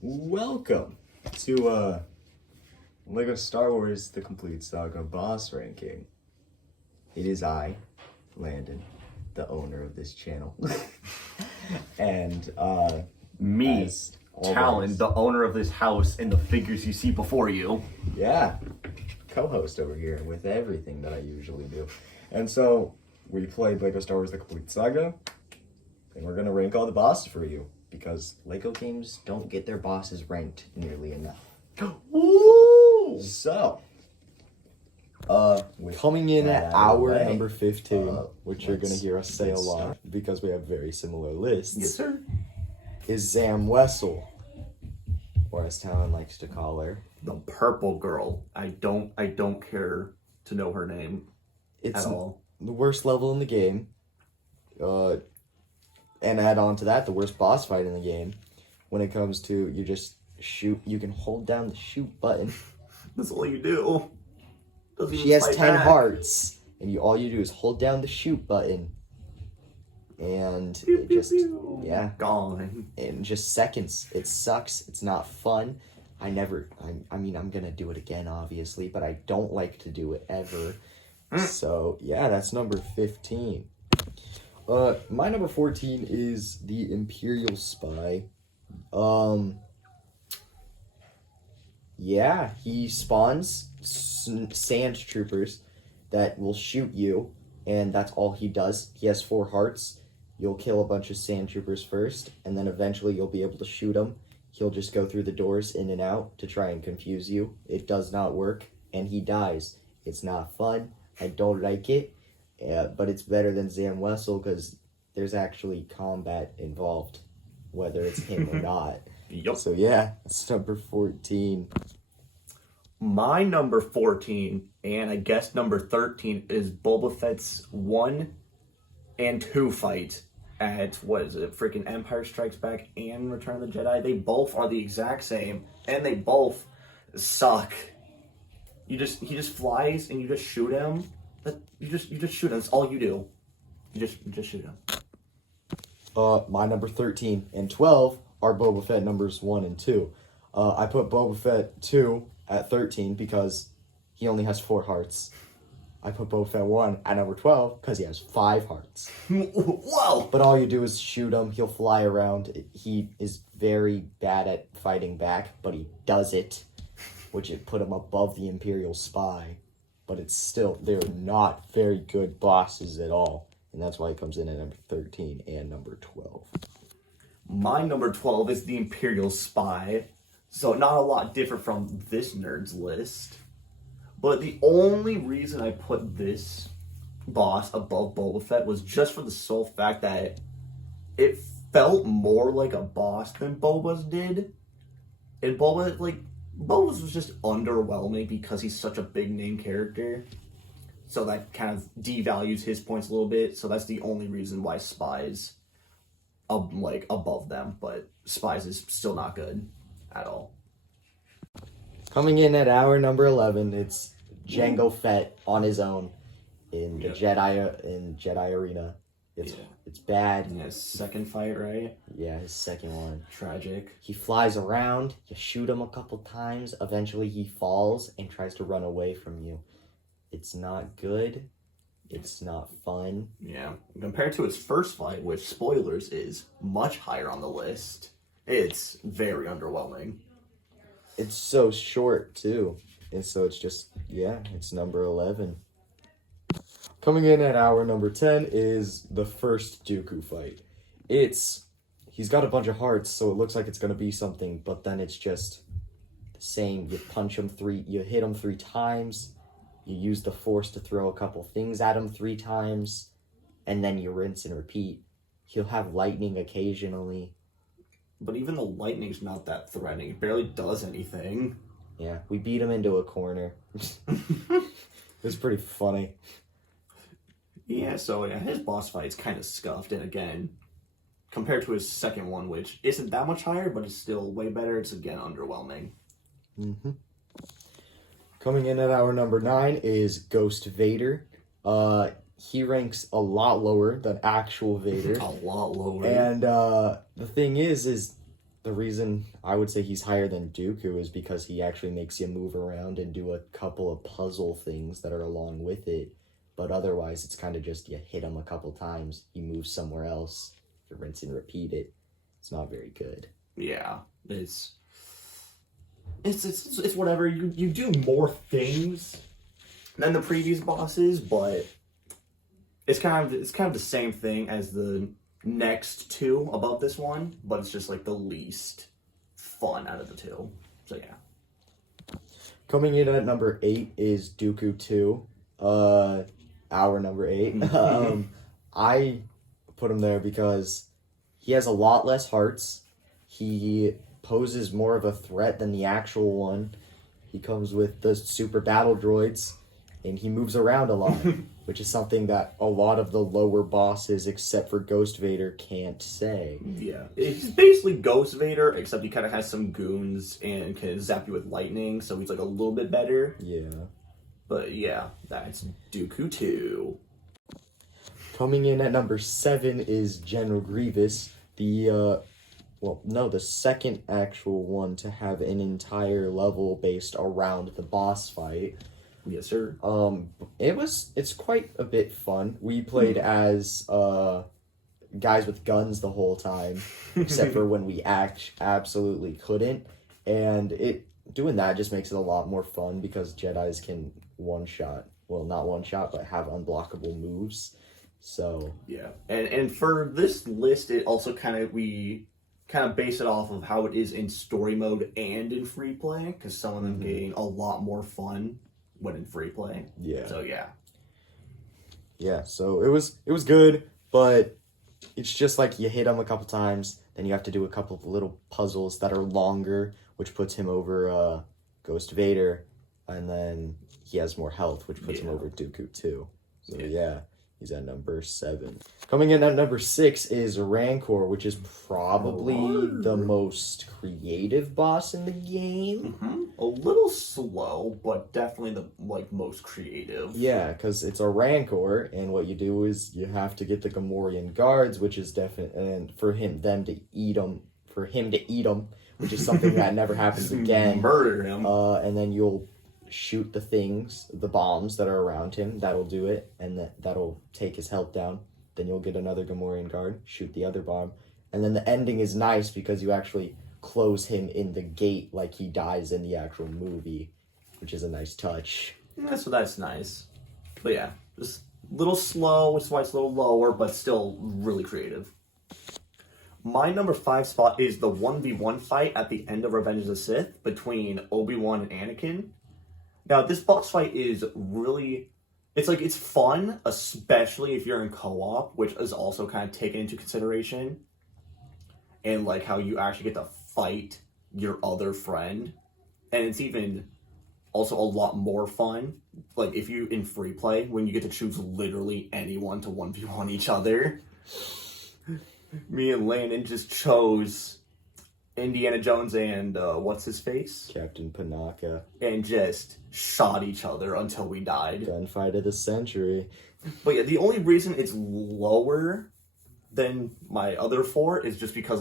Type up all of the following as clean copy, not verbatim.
Welcome to Lego Star Wars The Complete Saga boss ranking. It is I, Landon, the owner of this channel. And me, as Talan, always, the owner of this house and the figures you see before you. yeah, co-host over here with everything that I usually do. And so we played Lego Star Wars The Complete Saga, and we're gonna rank all the bosses for you because Lego games don't get their bosses ranked nearly enough. Ooh! So, with Coming in that at out of the our way, number 15, which you're going to let's hear us say a get lot started. because we have very similar lists, Yes, sir. is Zam Wessel, or as Talon likes to call her. The purple girl. I don't care to know her name It's at all. the worst level in the game. And add on to that, the worst boss fight in the game. When it comes to, you just shoot, you can hold down the shoot button. That's all you do. Doesn't She even has fight 10 back. hearts, and all you do is hold down the shoot button. And Pew, it pew, just, pew. yeah. Gone. In just seconds. It sucks. It's not fun. I mean, I'm gonna do it again, obviously, but I don't like to do it ever. So, yeah, that's number 15. My number 14 is the Imperial Spy. Yeah, he spawns sand troopers that will shoot you, and that's all he does. He has 4 hearts. You'll kill a bunch of sand troopers first, and then eventually you'll be able to shoot him. He'll just go through the doors in and out to try and confuse you. It does not work, and he dies. It's not fun. I don't like it, but it's better than Zam Wessel because there's actually combat involved, whether it's him or not. Yup. So yeah, that's number 14. My number 14, and I guess number 13, is Boba Fett's 1 and 2 fight at, what is it, freaking Empire Strikes Back and Return of the Jedi. They both are the exact same, and they both suck. He just flies and you just shoot him. You just shoot him. That's all you do. You just shoot him. My number 13 and 12 are Boba Fett numbers 1 and 2. I put Boba Fett 2 at 13 because he only has 4 hearts. I put Boba Fett 1 at number 12 because he has 5 hearts. Whoa! But all you do is shoot him. He'll fly around. He is very bad at fighting back, but he does it, which would put him above the Imperial Spy. But it's still, they're not very good bosses at all. And that's why he comes in at number 13 and number 12. My number 12 is the Imperial Spy. So not a lot different from this nerd's list. But the only reason I put this boss above Boba Fett was just for the sole fact that it felt more like a boss than Boba's did. And Boba's was just underwhelming because he's such a big name character. So that kind of devalues his points a little bit. So that's the only reason why Spy's above them. But Spy's is still not good at all. Coming in at our number 11, it's Jango Fett on his own in the Jedi Arena. It's bad. And his second fight, right? Yeah, his second one. Tragic. He flies around, you shoot him a couple times, eventually he falls and tries to run away from you. It's not good. It's not fun. Yeah. Compared to his first fight, which, spoilers, is much higher on the list, it's very underwhelming. It's so short, too. And so it's just, yeah, it's number 11. Coming in at our number 10 is the first Dooku fight. He's got a bunch of hearts, so it looks like it's going to be something, but then it's just the same. You you hit him 3 times, you use the Force to throw a couple things at him 3 times, and then you rinse and repeat. He'll have lightning occasionally. But even the lightning's not that threatening. It barely does anything. Yeah, we beat him into a corner. It was pretty funny. Yeah, so yeah, his boss fight's kind of scuffed, and again, compared to his second one, which isn't that much higher, but it's still way better, it's again underwhelming. Mm-hmm. Coming in at our number 9 is Ghost Vader. He ranks a lot lower than actual Vader. A lot lower. And the thing is the reason I would say he's higher than Dooku is because he actually makes you move around and do a couple of puzzle things that are along with it. But otherwise, it's kind of just you hit him a couple times, he moves somewhere else, you rinse and repeat it. It's not very good. Yeah, it's whatever. You do more things than the previous bosses, but it's kind of the same thing as the next two above this one, but it's just like the least fun out of the two. So yeah. Coming in at number 8 is Dooku 2. Our number 8. I put him there because he has a lot less hearts. He poses more of a threat than the actual one. He comes with the super battle droids, and he moves around a lot, which is something that a lot of the lower bosses, except for Ghost Vader, can't say. Yeah, he's basically Ghost Vader, except he kind of has some goons and can zap you with lightning, so he's like a little bit better. Yeah. But yeah, that's Dooku 2. Coming in at number 7 is General Grievous, the second actual one to have an entire level based around the boss fight. Yes, sir. It's quite a bit fun. We played as guys with guns the whole time, except for when we absolutely couldn't. And doing that just makes it a lot more fun because Jedis can not one shot, but have unblockable moves. So yeah, and for this list, it also we kind of base it off of how it is in story mode and in free play, because some of them gain a lot more fun when in free play. Yeah. So yeah. Yeah, so it was good, but it's just like you hit him a couple times, then you have to do a couple of little puzzles that are longer, which puts him over Ghost Vader, and then he has more health, which puts him over Dooku too. So yeah, he's at number 7. Coming in at number 6 is Rancor, which is probably the most creative boss in the game. Mm-hmm. A little slow, but definitely the most creative. Yeah, because it's a Rancor, and what you do is you have to get the Gamorrean guards, which is and for him to eat them, which is something that never happens again. Murder him. And then you'll shoot the bombs that are around him. That'll do it, and that'll take his health down. Then you'll get another Gamorrean guard, shoot the other bomb, and then the ending is nice because you actually close him in the gate like he dies in the actual movie, which is a nice touch. Yeah, so that's nice. But yeah, just a little slow, which is why it's a little lower, but still really creative. My number 5 spot is the 1v1 fight at the end of Revenge of the Sith between Obi-Wan and Anakin. Now, this boss fight is really... It's fun, especially if you're in co-op, which is also kind of taken into consideration. And, how you actually get to fight your other friend. And it's even also a lot more fun, if you, in free play, when you get to choose literally anyone to 1v1 each other. Me and Landon just chose Indiana Jones and what's-his-face? Captain Panaka. And just shot each other until we died. Gunfight of the century. But yeah, the only reason it's lower than my other 4 is just because,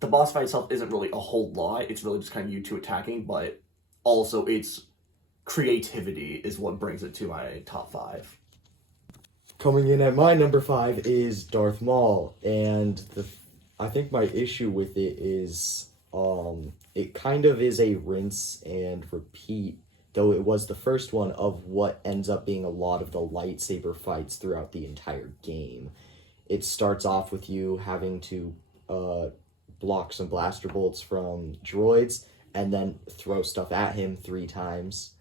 the boss fight itself isn't really a whole lot. It's really just kind of you two attacking, but also its creativity is what brings it to my top 5. Coming in at my number 5 is Darth Maul, and I think my issue with it is it kind of is a rinse and repeat, though it was the first one of what ends up being a lot of the lightsaber fights throughout the entire game. It starts off with you having to block some blaster bolts from droids and then throw stuff at him 3 times.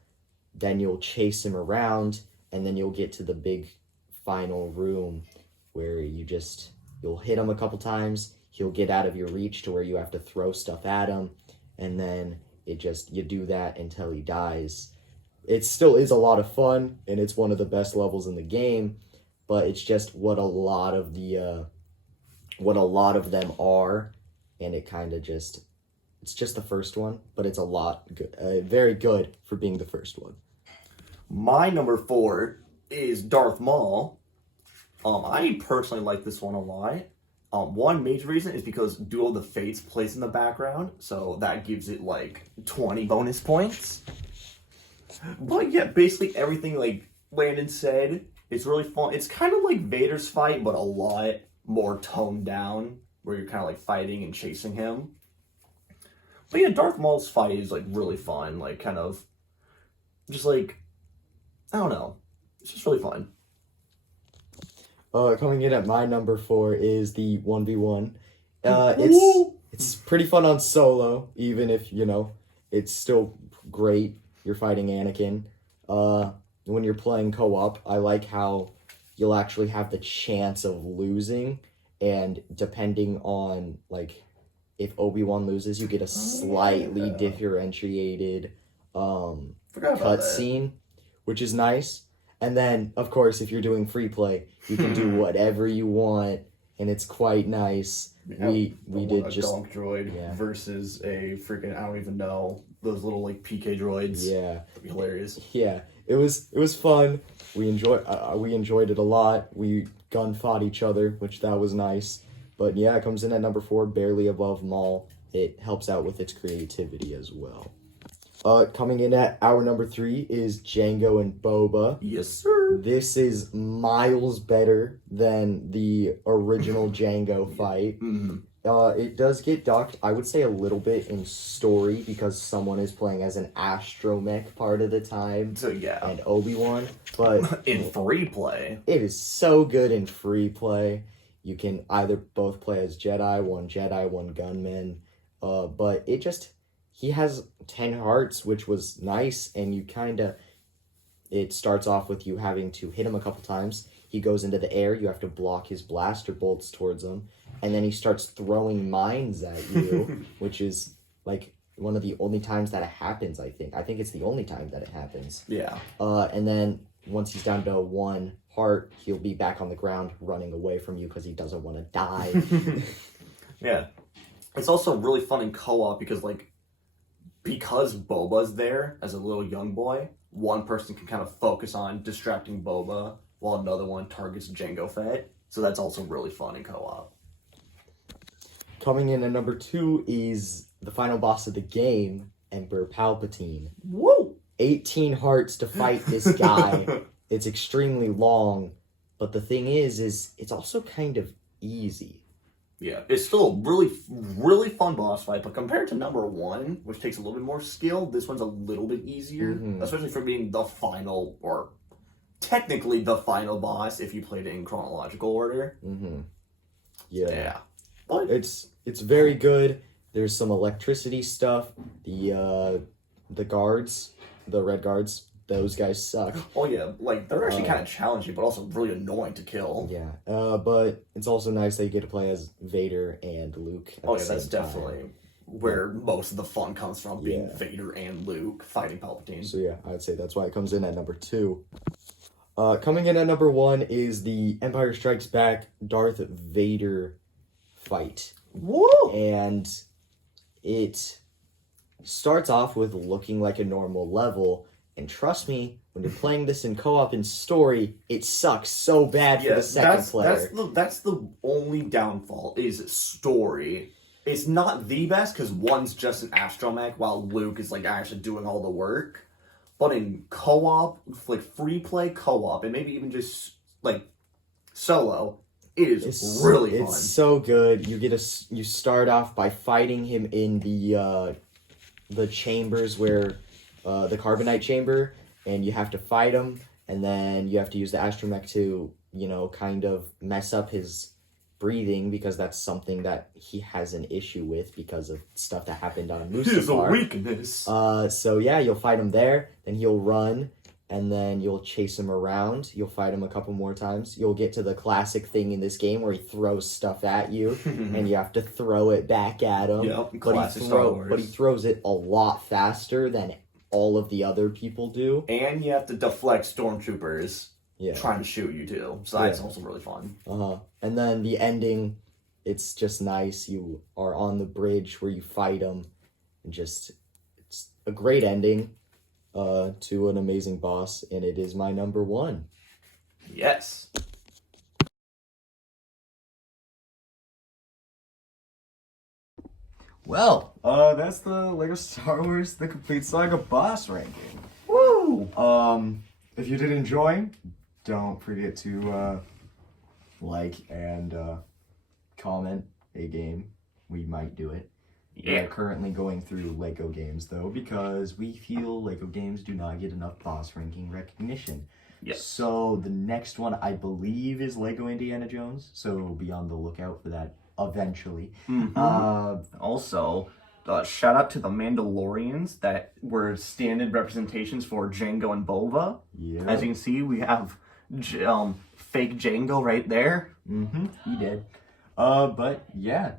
Then you'll chase him around, and then you'll get to the big final room where you'll hit him a couple times, he'll get out of your reach to where you have to throw stuff at him, and then you do that until he dies. It still is a lot of fun, and it's one of the best levels in the game, but it's just what a lot of them are, and it kind of it's just the first one, but it's a lot good, very good for being the first one. My number 4 is Darth Maul. I personally like this one a lot. One major reason is because Duel of the Fates plays in the background, so that gives it like 20 bonus points. But yeah, basically everything like Landon said, it's really fun. It's kind of like Vader's fight, but a lot more toned down, where you're kind of like fighting and chasing him. But yeah, Darth Maul's fight is like really fun, like kind of just like, I don't know, it's just really fun. Coming in at my number 4 is the 1v1. Woo! It's pretty fun on solo, even if, it's still great. You're fighting Anakin. When you're playing co-op, I like how you'll actually have the chance of losing, and depending on, like, if Obi-Wan loses, you get a slightly differentiated cutscene, which is nice. And then, of course, if you're doing free play, you can do whatever you want, and it's quite nice. Yeah, we did just donk droid versus a freaking, I don't even know, those little like PK droids. Yeah, that'd be hilarious. Yeah, it was fun. We enjoyed it a lot. We gun fought each other, which that was nice. But yeah, it comes in at number 4, barely above Maul. It helps out with its creativity as well. Coming in at our number 3 is Jango and Boba. Yes, sir. This is miles better than the original Jango fight. Mm-hmm. It does get docked, I would say, a little bit in story because someone is playing as an astromech part of the time. So yeah, and Obi-Wan, but in free play, it is so good in free play. You can either both play as Jedi, one gunman. But he has 10 hearts, which was nice, and it starts off with you having to hit him a couple times. He goes into the air, you have to block his blaster bolts towards him, and then he starts throwing mines at you, which is like one of the only times that it happens, I think. I think it's the only time that it happens. Yeah. And then once he's down to 1 heart, he'll be back on the ground running away from you because he doesn't want to die. Yeah. It's also really fun in co-op because Boba's there as a little young boy, one person can kind of focus on distracting Boba while another one targets Jango Fett. So that's also really fun in co-op. Coming in at number 2 is the final boss of the game, Emperor Palpatine. Woo! 18 hearts to fight this guy. It's extremely long, but the thing is it's also kind of easy. Yeah, it's still a really, really fun boss fight, but compared to number 1, which takes a little bit more skill, this one's a little bit easier, especially for being the final, or technically the final boss if you played it in chronological order. Yeah. But It's very good. There's some electricity stuff. The guards, the red guards, those guys suck. Oh yeah, they're actually kind of challenging, but also really annoying to kill. Yeah, but it's also nice that you get to play as Vader and Luke at the same That's time. definitely where most of the fun comes from, being Vader and Luke fighting Palpatine. So yeah, I'd say that's why it comes in at number 2. Coming in at number 1 is the Empire Strikes Back Darth Vader fight. Whoa! And it starts off with looking like a normal level, and trust me, when you're playing this in co-op and story, it sucks so bad for the second player. That's the only downfall, is story. It's not the best, because one's just an astromech, while Luke is actually doing all the work. But in co-op, free play co-op, and maybe even just solo, it is really fun. It's so good. You start off by fighting him in the chambers where the carbonite chamber, and you have to fight him, and then you have to use the astromech to kind of mess up his breathing, because that's something that he has an issue with because of stuff that happened on Mustafar. It is a weakness. So yeah, you'll fight him there, then he'll run, and then you'll chase him around. You'll fight him a couple more times. You'll get to the classic thing in this game where he throws stuff at you, and you have to throw it back at him. Yep, classic Star Wars. But he throws it a lot faster than all of the other people do. And you have to deflect stormtroopers trying to shoot you too. So that's also really fun. And then the ending, it's just nice. You are on the bridge where you fight him, and it's a great ending to an amazing boss, and it is my number 1. Yes. Well, that's the Lego Star Wars The Complete Saga boss ranking. Woo! If you did enjoy, don't forget to like and comment a game. We might do it. Yeah. We're currently going through Lego games though because we feel Lego games do not get enough boss ranking recognition. Yes. So the next one I believe is Lego Indiana Jones. So be on the lookout for that eventually. Also, shout out to the Mandalorians that were stand-in representations for Jango and Boba. Yeah. As you can see, we have fake Jango right there. He did. But yeah,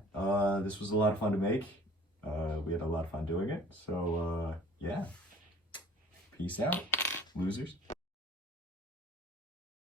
this was a lot of fun to make. We had a lot of fun doing it. So yeah. Peace out, losers.